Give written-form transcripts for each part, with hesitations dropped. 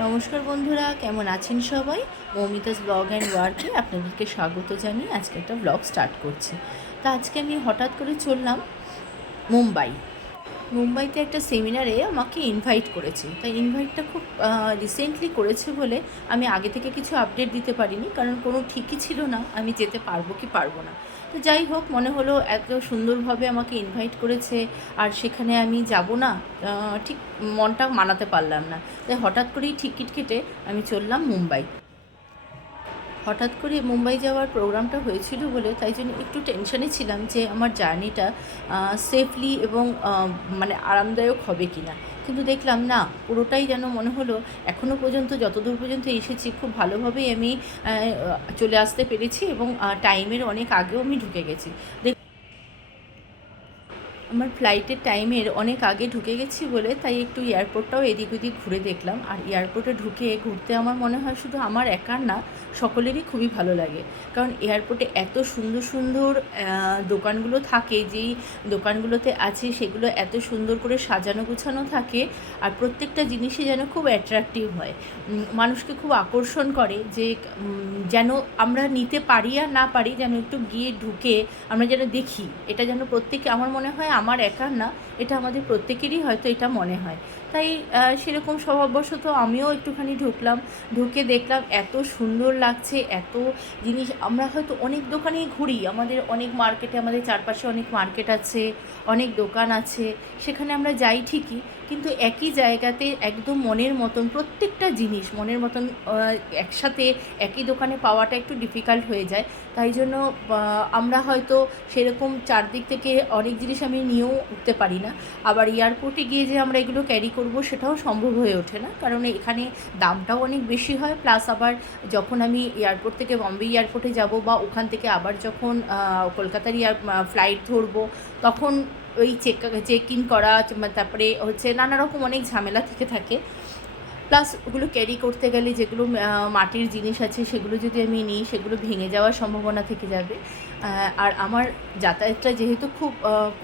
নমস্কার বন্ধুরা, কেমন আছেন সবাই? মৌমিতাস ব্লগ অ্যান্ড ওয়ার্কে আপনাদেরকে স্বাগত জানিয়ে আজকে একটা ব্লগ স্টার্ট করছি। তা আজকে আমি হঠাৎ করে চললাম মুম্বাই। মুম্বাইতে একটা সেমিনারে আমাকে ইনভাইট করেছে। তাই ইনভাইটটা খুব রিসেন্টলি করেছে বলে আমি আগে থেকে কিছু আপডেট দিতে পারিনি, কারণ কোনো ঠিকই ছিল না আমি যেতে পারবো কি পারবো না। তো যাই হোক, মনে হলো এত সুন্দরভাবে আমাকে ইনভাইট করেছে আর সেখানে আমি যাব না, ঠিক মনটা মানাতে পারলাম না। তাই হঠাৎ করেই টিকিট কেটে আমি চললাম মুম্বাই। হঠাৎ করে মুম্বাই যাওয়ার প্রোগ্রামটা হয়েছিল বলে তাই জন্য একটু টেনশনে ছিলাম যে আমার জার্নিটা সেফলি এবং মানে আরামদায়ক হবে কি না। কিন্তু দেখলাম না, পুরোটাই যেন মনে হলো এখনও পর্যন্ত যতদূর পর্যন্ত এসেছি খুব ভালোভাবেই আমি চলে আসতে পেরেছি এবং টাইমের অনেক আগেও আমি ঢুকে গেছি। আমার ফ্লাইটের টাইমের অনেক আগে ঢুকে গেছি বলে তাই একটু এয়ারপোর্টটাও এদিক ওদিক ঘুরে দেখলাম। আর এয়ারপোর্টে ঢুকে ঘুরতে আমার মনে হয় শুধু আমার একার না, সকলেরই খুবই ভালো লাগে। কারণ এয়ারপোর্টে এত সুন্দর সুন্দর দোকানগুলো থাকে, যেই দোকানগুলোতে আছে সেগুলো এত সুন্দর করে সাজানো গুছানো থাকে আর প্রত্যেকটা জিনিসই যেন খুব অ্যাট্রাকটিভ হয়, মানুষকে খুব আকর্ষণ করে যে যেন আমরা নিতে পারি আর না পারি, যেন একটু গিয়ে ঢুকে আমরা যেন দেখি। এটা যেন প্রত্যেকে, আমার মনে হয় আমার একার না, এটা আমাদের প্রত্যেকেরই হয়তো এটা মনে হয়। তাই সেরকম স্বভাববশত আমিও একটুখানি ঢুকলাম, ঢুকে দেখলাম এত সুন্দর লাগছে, এত জিনিস। আমরা হয়তো অনেক দোকানেই ঘুরি, আমাদের অনেক মার্কেটে, আমাদের চারপাশে অনেক মার্কেট আছে, অনেক দোকান আছে, সেখানে আমরা যাই ঠিকই, কিন্তু একই জায়গাতে একদম মনের মতন প্রত্যেকটা জিনিস মনের মতন একসাথে একই দোকানে পাওয়াটা একটু ডিফিকাল্ট হয়ে যায়। তাই জন্য আমরা হয়তো সেরকম চারদিক থেকে অনেক জিনিস আমি নিয়েও উঠতে পারি না। আবার এয়ারপোর্টে গিয়ে যে আমরা এগুলো ক্যারি করব সেটাও সম্ভব হয়ে ওঠে না, কারণ এখানে দামটাও অনেক বেশি হয়। প্লাস আবার যখন আমি এয়ারপোর্ট থেকে বম্বে এয়ারপোর্টে যাব বা ওখান থেকে আবার যখন কলকাতার ফ্লাইট ধরবো, তখন ওই চেক ইন করা, তারপরে হচ্ছে নানা রকম অনেক ঝামেলা থেকে থাকে। প্লাস ওগুলো ক্যারি করতে গেলে যেগুলো মাটির জিনিস আছে সেগুলো যদি আমি নিই, সেগুলো ভেঙে যাওয়ার সম্ভাবনা থেকে যাবে। আর আমার যাতায়াতটা যেহেতু খুব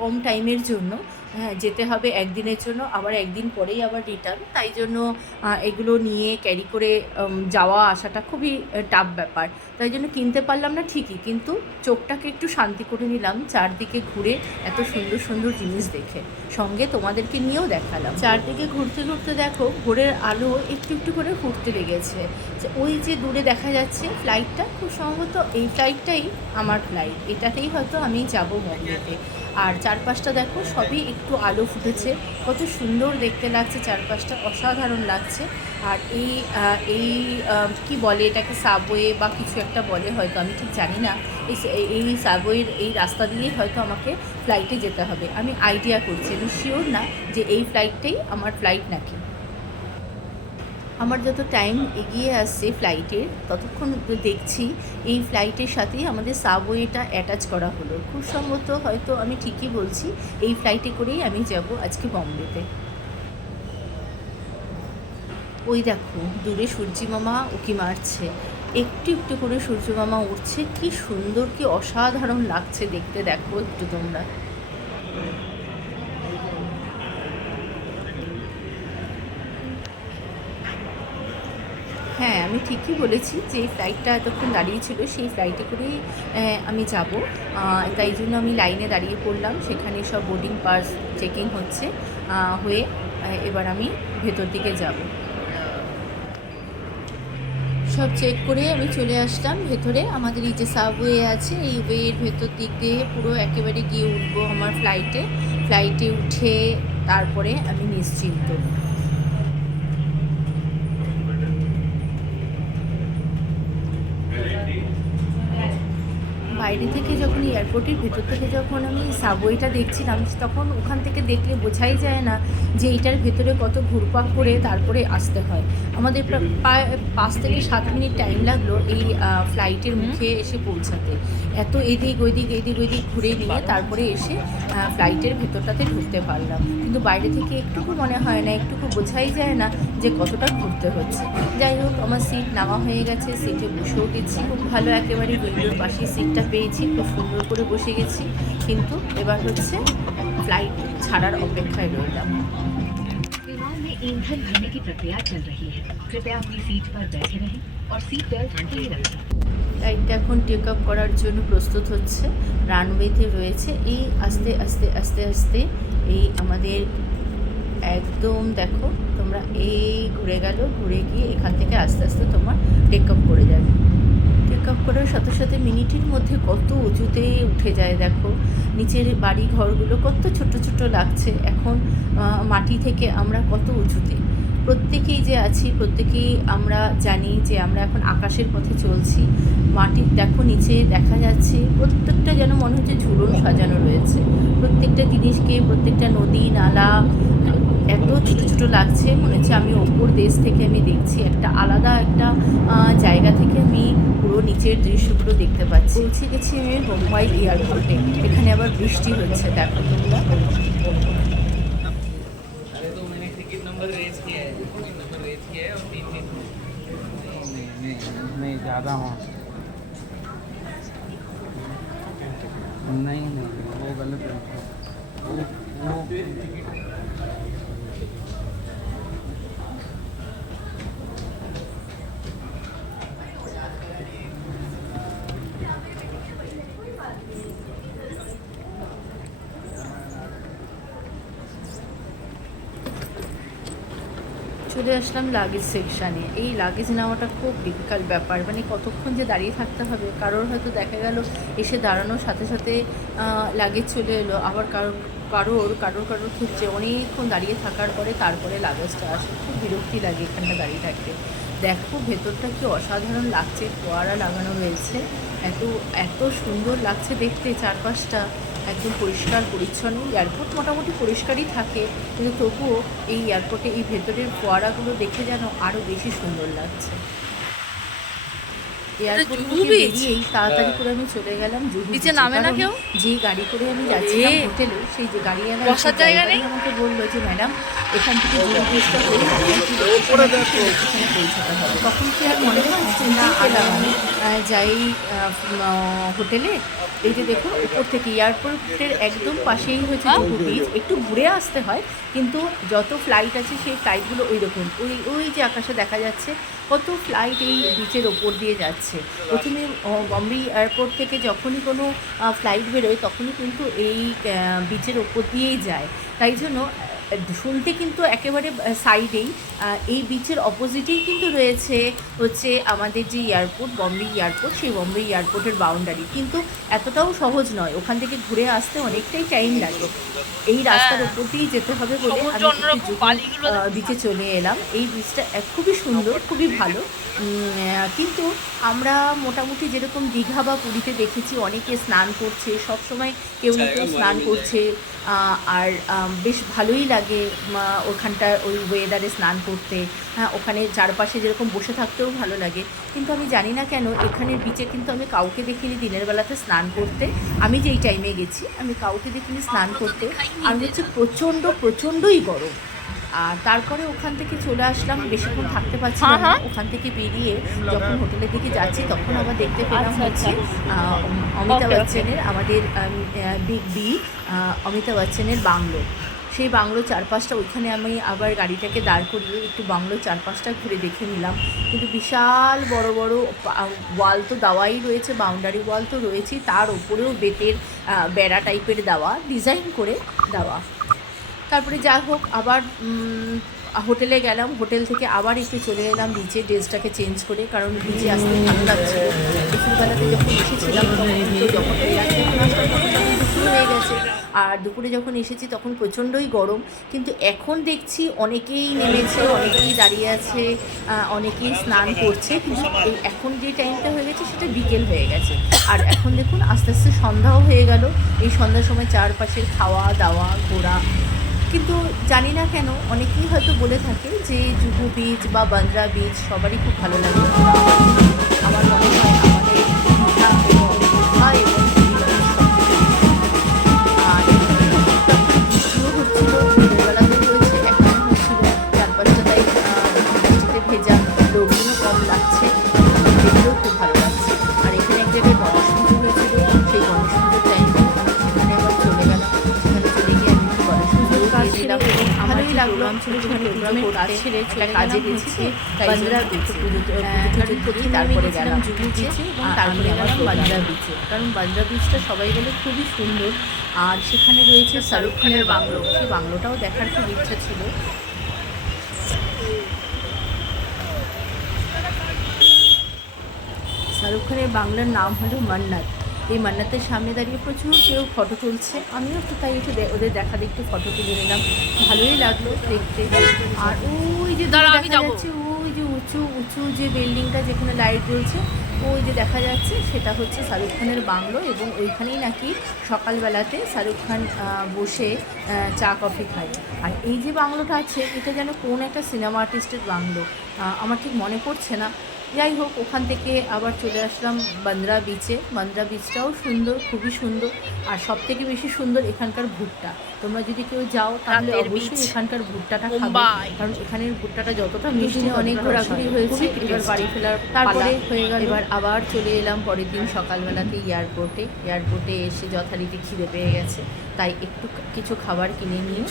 কম টাইমের জন্য, হ্যাঁ, যেতে হবে একদিনের জন্য, আবার একদিন পরেই আবার রিটার্ন, তাই জন্য এগুলো নিয়ে ক্যারি করে যাওয়া আসাটা খুবই টাফ ব্যাপার। তাই জন্য কিনতে পারলাম না ঠিকই, কিন্তু চোখটাকে একটু শান্তি করে নিলাম চারদিকে ঘুরে, এত সুন্দর সুন্দর জিনিস দেখে। সঙ্গে তোমাদেরকে নিয়েও দেখালাম। চারদিকে ঘুরতে ঘুরতে দেখো ভোরের আলো একটু একটু করে ফুটতে লেগেছে। ওই যে দূরে দেখা যাচ্ছে ফ্লাইটটা, খুব সম্ভবত এই ফ্লাইটটাই আমার ফ্লাইট, এটাতেই হয়তো আমি যাব বম্বেতে। আর চারপাশটা দেখো সবই একটু আলো ফুটেছে, কত সুন্দর দেখতে লাগছে, চারপাশটা অসাধারণ লাগছে। আর এই এই কি বলে এটাকে, সাবওয়ে বা কিছু একটা বলে হয়তো, আমি ঠিক জানি না। এই সাবওয়ের এই রাস্তা দিয়েই হয়তো আমাকে ফ্লাইটে যেতে হবে। আমি আইডিয়া করছি, আমি শিওর না যে এই ফ্লাইটটাই আমার ফ্লাইট নাকি। আমার যত টাইম এগিয়ে আসছে ফ্লাইটের, ততক্ষণ দেখছি এই ফ্লাইটের সাথেই আমাদের সাবওয়েটা অ্যাটাচ করা হলো। খুব সম্ভবত হয়তো আমি ঠিকই বলছি, এই ফ্লাইটে করেই আমি যাব আজকে বম্বেতে। ওই দেখো দূরে সূর্যি মামা উঁকি মারছে, একটু একটু করে সূর্য মামা উঠছে, কি সুন্দর, কি অসাধারণ লাগছে দেখতে, দেখো একটু তোমরা। হ্যাঁ, আমি ঠিকই বলেছি যে এই ফ্লাইটটা এতক্ষণ দাঁড়িয়েছিল, সেই ফ্লাইটে করেই আমি যাব। তাই জন্য আমি লাইনে দাঁড়িয়ে পড়লাম, সেখানে সব বোর্ডিং পাস চেকিং হচ্ছে, হয়ে এবার আমি ভেতর দিকে যাব। সব চেক করে আমি চলে আসলাম ভেতরে। আমাদের এই যে সাবওয়ে আছে, এই ওয়ের ভেতর দিক দিয়ে পুরো একেবারে গিয়ে উঠবো আমার ফ্লাইটে। ফ্লাইটে উঠে তারপরে আমি নিশ্চিন্ত। বাইরে থেকে যখন এয়ারপোর্টের ভেতর থেকে যখন আমি সাবওয়েটা দেখছিলাম, তখন ওখান থেকে দেখলে বোঝাই যায় না যে এইটার ভেতরে কত ঘুরপাক করে তারপরে আসতে হয়। আমাদের প্রায় 5 থেকে 7 মিনিট টাইম লাগলো এই ফ্লাইটের মুখে এসে পৌঁছাতে। এত এদিক ওইদিক এদিক ওইদিক ঘুরে নিয়ে তারপরে এসে ফ্লাইটের ভেতরটাতে ঢুকতে পারলাম। কিন্তু বাইরে থেকে একটুকু মনে হয় না, একটুকু বোঝাই যায় না যে কতটা ঘুরতে হচ্ছে। যাই হোক, আমার সিট নেওয়া হয়ে গেছে, সিটে বসেও গেছি, খুব ভালো, একেবারে উইন্ডোর পাশে সিটটা পেয়েছি, খুব সুন্দর করে বসে গেছি। কিন্তু এবার হচ্ছে ফ্লাইট ছাড়ার অপেক্ষায় রইলাম। ईंधन भरने की प्रक्रिया चल रही है। कृपया अपनी सीट पर बैठे रहें और सीट बेल्ट खुली रखें। ফ্লাইটটা এখন টেক আপ করার জন্য প্রস্তুত হচ্ছে, রানওয়েতে রয়েছে। এই আস্তে আস্তে আস্তে আস্তে এই আমাদের একদম দেখো তোমরা, এই ঘুরে গেল, ঘুরে গিয়ে এখান থেকে আস্তে আস্তে তোমার টেক আপ করে যাবে। টেক আপ করার সাথে সাথে মিনিটের মধ্যে কত উঁচুতে উঠে যায় দেখো। নিচের বাড়ি ঘরগুলো কত ছোট ছোট লাগছে এখন মাটি থেকে আমরা কত উঁচুতে। প্রত্যেকেই যে আছি, প্রত্যেকেই আমরা জানি যে আমরা এখন আকাশের পথে চলছি। মাটির দেখো নিচে দেখা যাচ্ছে প্রত্যেকটা যেন মনে হচ্ছে ঝুলন সাজানো রয়েছে। প্রত্যেকটা জিনিসকে, প্রত্যেকটা নদী নালা এত ছোটো ছোটো লাগছে, মনে হচ্ছে আমি ওপর দেশ থেকে আমি দেখছি, একটা আলাদা একটা জায়গা থেকে আমি পুরো নিচের দৃশ্যগুলো দেখতে পাচ্ছি। পৌঁছে গেছি আমি বোম্বাই এয়ারপোর্টে। এখানে আবার বৃষ্টি হচ্ছে দেখো তোমরা। ज़्यादा हो नहीं वो गलत है वो চলে আসলাম লাগেজ সেকশানে। এই লাগেজ নেওয়াটা খুব ডিফিকাল্ট ব্যাপার, মানে কতক্ষণ যে দাঁড়িয়ে থাকতে হবে। কারোর হয়তো দেখা গেল এসে দাঁড়ানোর সাথে সাথে লাগেজ চলে এলো, আবার কারোর ক্ষেত্রে অনেকক্ষণ দাঁড়িয়ে থাকার পরে তারপরে লাগেজটা আসে। খুব বিরক্তি লাগে এখানটা দাঁড়িয়ে থাকতে। দেখো ভেতরটা কি অসাধারণ লাগছে, ফোয়ারা লাগানো রয়েছে, এত এত সুন্দর লাগছে দেখতে। চারপাশটা একদম পরিষ্কার পরিচ্ছন্ন। এয়ারপোর্ট মোটামুটি পরিষ্কারই থাকে, কিন্তু তবুও এই এয়ারপোর্টে এই ভেতরের ফোয়ারাগুলো দেখে যেন আরও বেশি সুন্দর লাগছে। এয়ারপোর্ট থেকে বেরিয়েই তাড়াতাড়ি করে আমি চলে গেলাম জুহু বিচে। নামে না কেউ, যে গাড়ি করে আমি যাচ্ছিলাম হোটেলে, সেই যে গাড়িওয়ালা আমাকে বললো যে ম্যাডাম এখান থেকে জুহু বিচটা করে পৌঁছাতে হবে। তখন কি আর মনে হচ্ছে না আমি যাই হোটেলে। এই যে দেখুন উপর থেকে এয়ারপোর্টের একদম পাশেই হচ্ছে জুহু বিচ। একটু ঘুরে আসতে হয়, কিন্তু যত ফ্লাইট আছে সেই ফ্লাইটগুলো ওই রকম, ওই যে আকাশে দেখা যাচ্ছে কত ফ্লাইট এই বিচের ওপর দিয়ে যাচ্ছে। প্রথমে বম্বে এয়ারপোর্ট থেকে যখনই কোনো ফ্লাইট বেরোয় তখনই কিন্তু এই বিচের ওপর দিয়েই যায়। তাই জন্য শুনতে কিন্তু একেবারে সাইডেই এই বিচের অপোজিটেই কিন্তু রয়েছে হচ্ছে আমাদের যে এয়ারপোর্ট, বম্বে এয়ারপোর্ট। সেই বম্বে এয়ারপোর্টের বাউন্ডারি কিন্তু এতটাও সহজ নয়, ওখান থেকে ঘুরে আসতে অনেকটাই টাইম লাগে। এই রাস্তার ওপর দিয়েই যেতে হবে বলে আমি বিচে চলে এলাম। এই বিচটা খুবই সুন্দর, খুবই ভালো। কিন্তু আমরা মোটামুটি যেরকম দীঘা বা পুরীতে দেখেছি অনেকে স্নান করছে, সবসময় কেউ না কেউ স্নান করছে, আর বেশ ভালোই লাগে ওখানটার ওই ওয়েদারে স্নান করতে। হ্যাঁ, ওখানে চারপাশে যেরকম বসে থাকতেও ভালো লাগে। কিন্তু আমি জানি না কেন এখানের বিচে কিন্তু আমি কাউকে দেখিনি দিনের বেলাতে স্নান করতে। আমি যেই টাইমে গেছি আমি কাউকে দেখিনি স্নান করতে। আর হচ্ছে প্রচণ্ডই গরম। আর তারপরে ওখান থেকে চলে আসলাম, বেশিক্ষণ থাকতে পারছিলাম না। ওখান থেকে বেরিয়ে যখন হোটেলের দিকে যাচ্ছি তখন আবার দেখতে পেলাম হচ্ছে অমিতাভ বচ্চনের, আমাদের বিগ বি অমিতাভ বচ্চনের বাংলো। সেই বাংলো চারপাশটা, ওইখানে আমি আবার গাড়িটাকে দাঁড় করিয়ে একটু বাংলো চারপাশটা ঘুরে দেখে নিলাম। কিন্তু বিশাল বড় বড় ওয়াল তো দেওয়াই রয়েছে, বাউন্ডারি ওয়াল তো রয়েছেই, তার ওপরেও বেতের বেড়া টাইপের দেওয়া, ডিজাইন করে দেওয়া। তারপরে যা হোক আবার হোটেলে গেলাম, হোটেল থেকে আবার একটু চলে এলাম বিচে, ড্রেসটাকে চেঞ্জ করে, কারণ বিচে আসতে ভালো লাগছিল। দুপুরবেলাতে যখন এসেছিলাম যখন দুপুর হয়ে গেছে, আর দুপুরে যখন এসেছি তখন প্রচণ্ডই গরম। কিন্তু এখন দেখছি অনেকেই নেমেছে, অনেকেই দাঁড়িয়ে আছে, অনেকেই স্নান করছে। কিন্তু এই এখন যে টাইমটা হয়ে গেছে সেটা বিকেল হয়ে গেছে। আর এখন দেখুন আস্তে আস্তে সন্ধ্যাও হয়ে গেল। এই সন্ধ্যার সময় চারপাশের খাওয়া দাওয়া ঘোরা। কিন্তু জানি না কেন অনেকেই হয়তো বলে থাকে যে জুহু বিচ বা বান্দ্রা বিচ সবারই খুব ভালো লাগে। আমার মনে হয় আমাদের দীঘা এবং আর বৃষ্টিও হচ্ছিল, বেলাতেও হয়েছে, এখনও হচ্ছিল। চারপাশটা তাই বৃষ্টিতে ভেজা, লোকজনও কম লাগছে, দেখলেও খুব ভালো লাগছে। আর এখানে এক জায়গায় গণেশ পুজো হয়েছিল, সেই গণেশ পুজোর টাইমে সেখানে আবার চলে গেলাম। সেখানে চলে গিয়ে আমি একটু গণেশ পুজো দিলাম। ভালোই লাগলো সেখানে প্রোগ্রামের কাজ ছেড়ে একটা কাজে গেছি বান্দ্রা বিচে তারপরে গেলাম জুহু বিচে এবং তারপরে গেলাম বান্দ্রা বিচে, কারণ বান্দ্রা বিচটা সবাই বলে খুবই সুন্দর। আর সেখানে রয়েছে শাহরুখ খানের বাংলো, সেই বাংলোটাও দেখার খুব ইচ্ছা ছিল। শাহরুখ খানের বাংলার নাম হলো মান্নাত। এই মান্নাতের সামনে দাঁড়িয়ে প্রচুর কেউ ফটো তুলছে, আমিও তো তাই একটু ওদের দেখা দেখতে ফটো তুলে নিলাম, ভালোই লাগলো দেখতে। আর ওই যে দেখা যাচ্ছে ওই যে উঁচু উঁচু যে বিল্ডিংটা যেখানে লাইট জ্বলছে, ওই যে দেখা যাচ্ছে সেটা হচ্ছে শাহরুখ খানের বাংলো, এবং ওইখানেই নাকি সকালবেলাতে শাহরুখ খান বসে চা কফি খায়। আর এই যে বাংলোটা আছে এটা যেন কোন একটা সিনেমা আর্টিস্টের বাংলো, আমার ঠিক মনে পড়ছে না। যাই হোক, ওখান থেকে আবার চলে আসলাম বান্দ্রা বিচে। বান্দ্রা বিচটাও সুন্দর, খুবই সুন্দর। আর সব থেকে বেশি সুন্দর এখানকার ভুট্টা। তোমরা যদি কেউ যাও তাহলে অবশ্যই এখানকার ভুট্টাটা খাবে, কারণ এখানের ভুট্টাটা যতটা মিষ্টি, অনেক ঘোরাঘুরি হয়েছে, এবার বাড়ি ফেরার তারপরে হয়ে গেল। এবার আবার চলে এলাম পরের দিন সকালবেলাতে এয়ারপোর্টে এসে যথারীতি খিদে পেয়ে গেছে, তাই একটু কিছু খাবার কিনে নিয়ে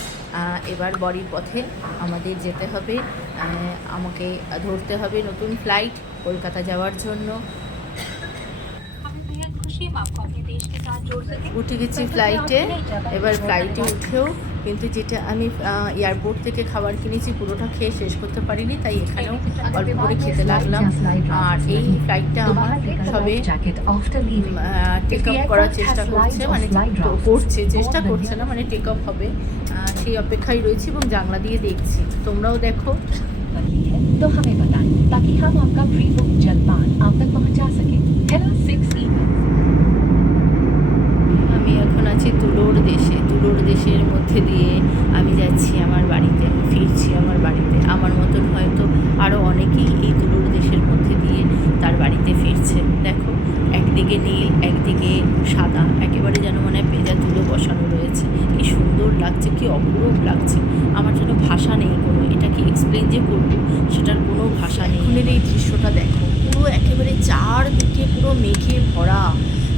এবার বাড়ির পথে আমাদের যেতে হবে। আমাকে ধরতে হবে নতুন ফ্লাইট কলকাতা যাওয়ার জন্য। উঠে গেছি ফ্লাইটে। এবার ফ্লাইটে উঠেও কিন্তু যেটা আমি এয়ারপোর্ট থেকে খাবার কিনেছি পুরোটা খেয়ে শেষ করতে পারিনি, তাই এখানেও অল্প করে খেতে লাগলাম। আর এই ফ্লাইটটা আমার সবে টেক আপ করার চেষ্টা করছে, মানে চেষ্টা করছে না, মানে টেক আপ হবে, সেই অপেক্ষায় রয়েছি এবং জানলা দিয়ে দেখছি। তোমরাও দেখো। तो हमें बताएं ताकि हम आपका प्री बुक जलपान आप तक पहुंचा सके। Hello 6E। আমি এখন আছি তুলোর দেশের মধ্যে দিয়ে আমি যাচ্ছি আমার বাড়িতে, আমি ফিরছি আমার বাড়িতে। আমার মতন হয়তো আরও অনেকেই এই তুলোর দেশের মধ্যে দিয়ে তার বাড়িতে ফিরছে। দেখো, একদিকে নীল একদিকে সাদা, একেবারে যেন মনে হয় পেঁজা তুলো বসানো রয়েছে। কি সুন্দর লাগছে, কি অপরূপ লাগছে, আমার যেন ভাষা নেই কোনো, এটা কি এক্সপ্লেন যে করবো সেটার কোনো ভাষা নেই। এখনের এই দৃশ্যটা দেখো, পুরো একেবারে চারদিকে পুরো মেঘে ভরা,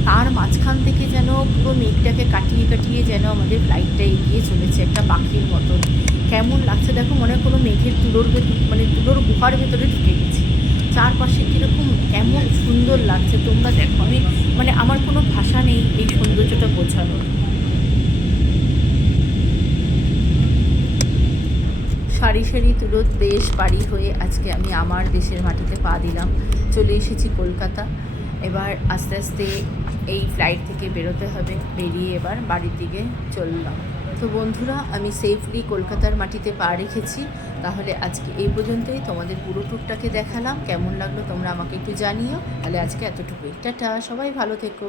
তার মাঝখান থেকে যেন পুরো মেঘটাকে কাটিয়ে কাটিয়ে যেন আমাদের ফ্লাইটটা এগিয়ে চলেছে একটা পাখির মতন। কেমন লাগছে দেখো, মনে হয় কোনো মেঘের তুলোর গুহার ভেতরে ঢুকে গেছি। চারপাশে কীরকম কেমন সুন্দর লাগছে তোমরা দেখো, আমি আমার কোনো ভাষা নেই এই সৌন্দর্যটা বোঝানোর। সারি সারি তুলোর দেশ পাড়ি হয়ে আজকে আমি আমার দেশের মাটিতে পা দিলাম, চলে এসেছি কলকাতা। এবার আস্তে আস্তে এই ফ্লাইট থেকে বেরোতে হবে, বেরিয়ে এবার বাড়ির দিকে চললাম। তো বন্ধুরা, আমি সেফলি কলকাতার মাটিতে পা রেখেছি। তাহলে আজকে এই পর্যন্তই, তোমাদের পুরো ট্যুরটাকে দেখালাম। কেমন লাগলো তোমরা আমাকে একটু জানিও। তাহলে আজকে এতটুকুই, টাটা, সবাই ভালো থেকো।